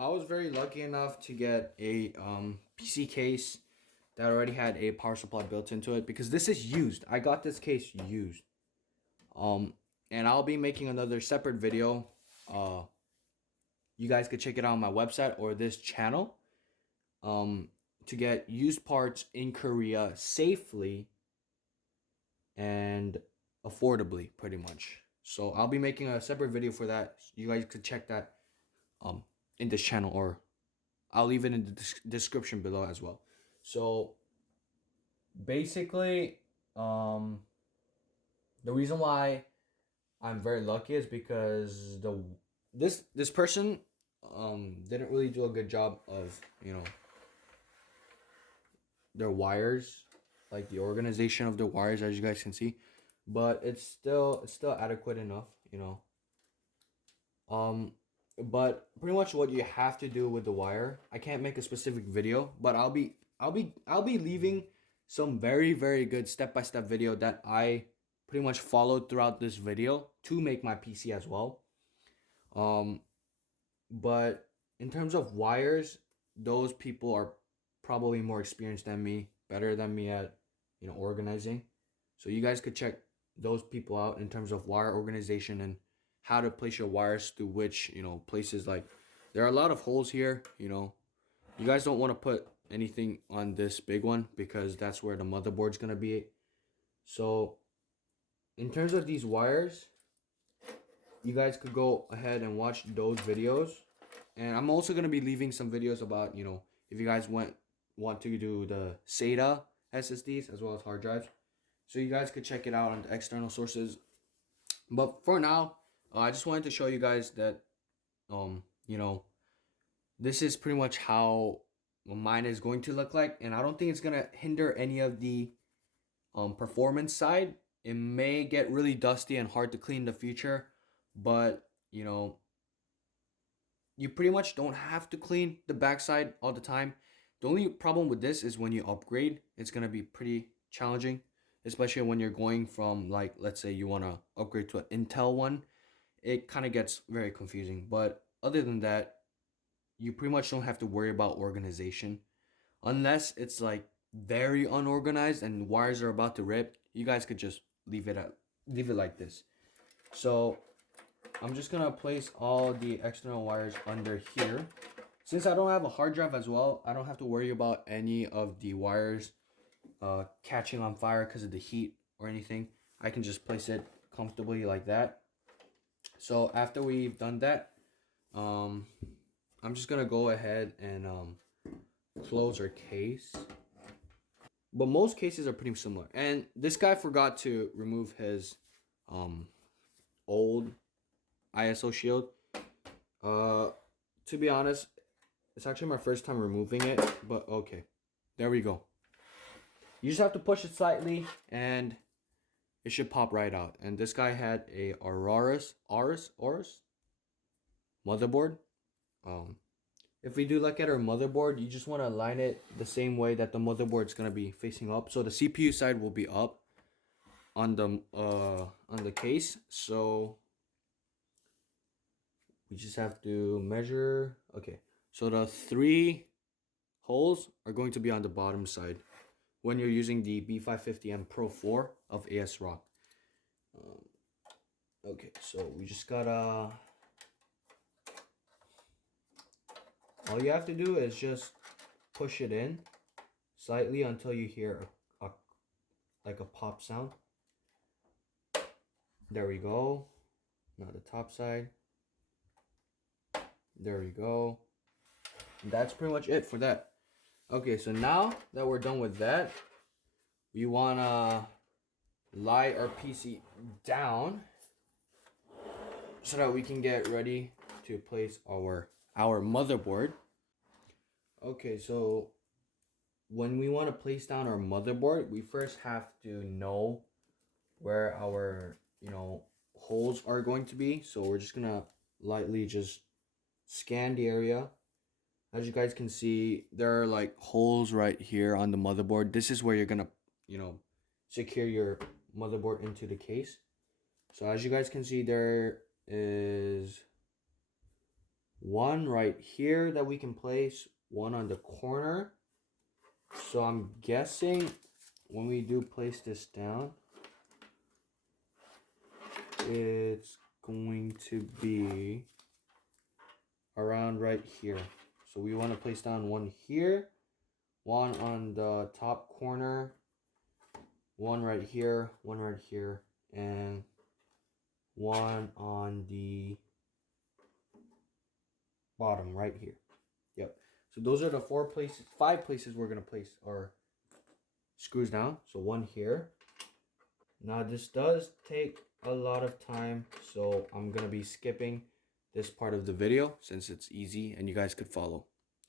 I was very lucky enough to get a PC case that already had a power supply built into it because this is used. I got this case used. Um, and I'll be making another separate video. Uh, you guys could check it out on my website or this channel. To get used parts in Korea safely and affordably, pretty much. So I'll be making a separate video for that. You guys could check that um in this channel, or I'll leave it in the description below as well. So basically, the reason why I'm very lucky is because this person didn't really do a good job of, their wires, like the organization of the wires, as you guys can see, but it's still adequate enough. um but pretty much what you have to do with the wire, I can't make a specific video, but I'll be leaving some very very good step-by-step video that I pretty much followed throughout this video to make my PC as well. um but in terms of wires, those people are probably more experienced than me, better than me at organizing. So you guys could check those people out in terms of wire organization and how to place your wires to which places. Like, there are a lot of holes here. You guys don't want to put anything on this big one because that's where the motherboard's gonna be. So in terms of these wires, you guys could go ahead and watch those videos. And I'm also going to be leaving some videos about, if you guys want to do the SATA SSDs as well as hard drives. So you guys could check it out on the external sources. But for now, I just wanted to show you guys that, um, you know, this is pretty much how mine is going to look like. And I don't think it's going to hinder any of the performance side. It may get really dusty and hard to clean in the future, but you pretty much don't have to clean the backside all the time. The only problem with this is when you upgrade, it's gonna be pretty challenging, especially when you're going from, like, let's say you wanna upgrade to an Intel one. It kind of gets very confusing. But other than that, you pretty much don't have to worry about organization, unless it's like very unorganized and wires are about to rip. You guys could just leave it like this. So I'm just gonna place all the external wires under here. Since I don't have a hard drive as well, I don't have to worry about any of the wires catching on fire because of the heat or anything. I can just place it comfortably like that. So after we've done that, I'm just gonna go ahead and close our case. But most cases are pretty similar. And this guy forgot to remove his old ISO shield. To be honest, it's actually my first time removing it, but okay. There we go. You just have to push it slightly and it should pop right out. And this guy had a Aorus motherboard. If we do look at our motherboard, you just want to align it the same way that the motherboard's gonna be facing up. So the CPU side will be up on the case. So we just have to measure. Okay, so the 3 holes are going to be on the bottom side when you're using the B550M Pro 4 of ASRock. Okay, so we just gotta, all you have to do is just push it in slightly until you hear like a pop sound. There we go. Now the top side. There we go. And that's pretty much it for that. Okay, so now that we're done with that, we wanna lie our PC down so that we can get ready to place our motherboard. Okay, so when we want to place down our motherboard, we first have to know where our holes are going to be. So we're just gonna lightly just scan the area. As you guys can see, there are like holes right here on the motherboard. This is where you're gonna secure your motherboard into the case. So as you guys can see, there is one right here that we can place, one on the corner. So I'm guessing when we do place this down, it's going to be around right here. So we want to place down one here, one on the top corner, one right here, and one on the bottom right here. Yep. So those are the 5 places we're going to place our screws down. So one here. Now this does take a lot of time, so I'm going to be skipping this part of the video since it's easy and you guys could follow.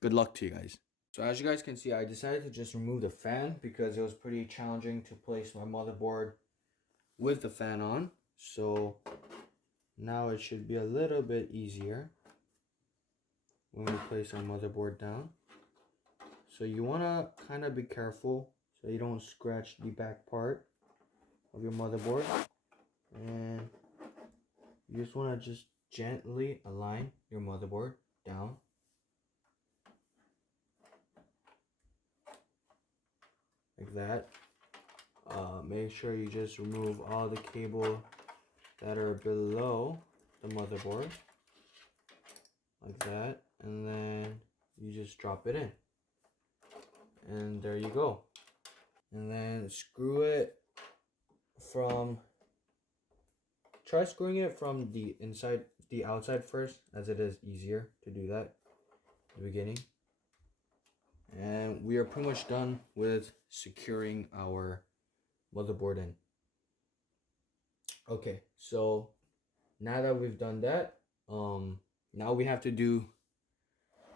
Good luck to you guys. So as you guys can see, I decided to just remove the fan because it was pretty challenging to place my motherboard with the fan on. So now it should be a little bit easier when we place our motherboard down. So you want to kind of be careful so you don't scratch the back part of your motherboard, and you just want to just gently align your motherboard down like that. Make sure you just remove all the cable that are below the motherboard like that, and then you just drop it in, and there you go. And then screw it from, try screwing it from the outside first, as it is easier to do that in the beginning. And we are pretty much done with securing our motherboard in. Okay, so now that we've done that, now we have to do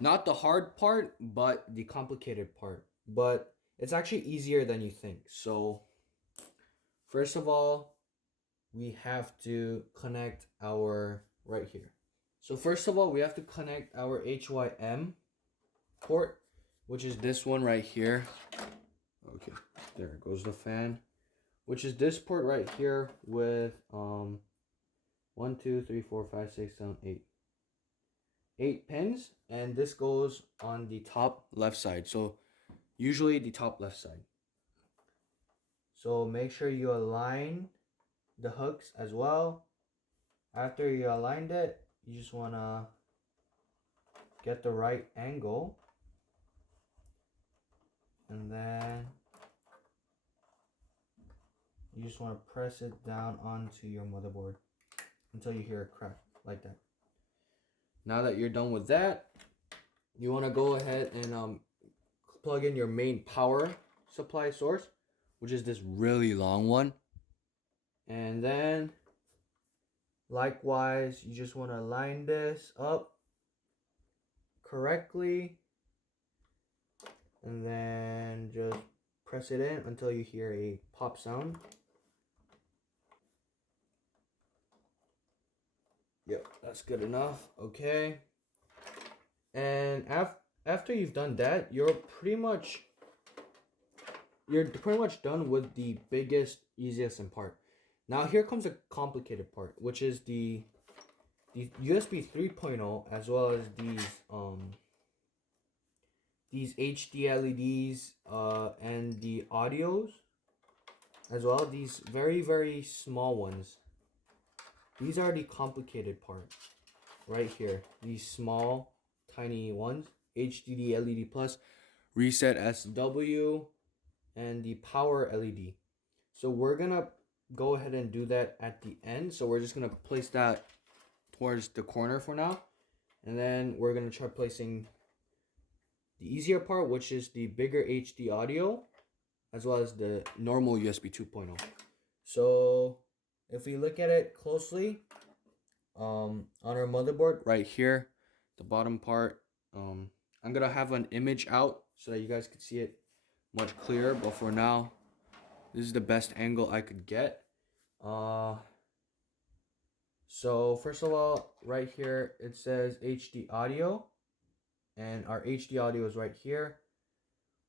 not the hard part, but the complicated part. But it's actually easier than you think. So first of all, we have to connect our right here. So first of all, we have to connect our HYM port, which is this one right here. Okay, there goes the fan, which is this port right here with 1, 2, 3, 4, 5, 6, 7, 8 pins, and this goes on the top left side. So usually the top left side. So make sure you align the hooks as well. After you aligned it, you just want to get the right angle, and then you just want to press it down onto your motherboard until you hear a crack like that. Now that you're done with that, you want to go ahead and plug in your main power supply source, which is this really long one. And then likewise, you just want to line this up correctly, and then just press it in until you hear a pop sound. Yep, that's good enough. Okay. And after you've done that, you're pretty much done with the biggest, easiest part. Now here comes a complicated part, which is the USB 3.0, as well as these HD LEDs and the audios as well. These very, very small ones. These are the complicated part right here. These small, tiny ones. HDD LED Plus, Reset SW, and the power LED. So we're gonna go ahead and do that at the end. So we're just gonna place that towards the corner for now, and then we're gonna try placing the easier part, which is the bigger HD audio, as well as the normal USB 2.0. So if we look at it closely, on our motherboard right here, the bottom part, I'm gonna have an image out so that you guys can see it much clearer, but for now this is the best angle I could get. So first of all, right here it says HD audio, and our HD audio is right here.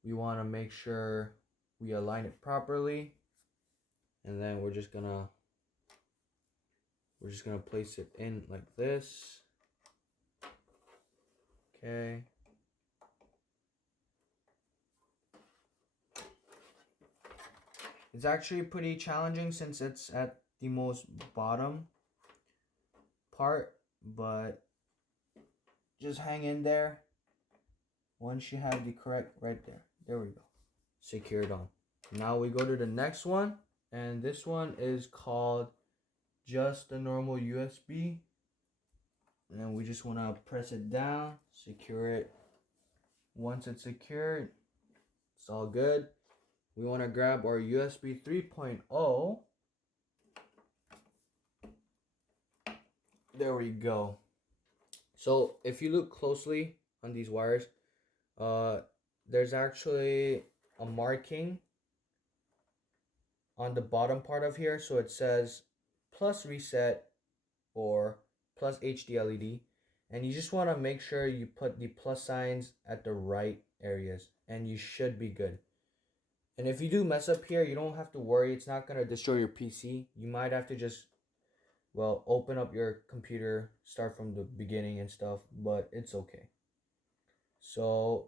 We want to make sure we align it properly, and then we're just gonna place it in like this. Okay. It's actually pretty challenging since it's at the most bottom part, but just hang in there. Once you have the correct, right there. There we go. Secured on. Now we go to the next one, and this one is called just a normal USB. And then we just want to press it down, secure it. Once it's secured, it's all good. We want to grab our USB 3.0. There we go. So if you look closely on these wires, there's actually a marking on the bottom part of here. So it says plus reset or plus HD LED. And you just want to make sure you put the plus signs at the right areas, and you should be good. And if you do mess up here, you don't have to worry. It's not going to destroy your PC. You might have to just, well, open up your computer, start from the beginning and stuff, but it's okay. So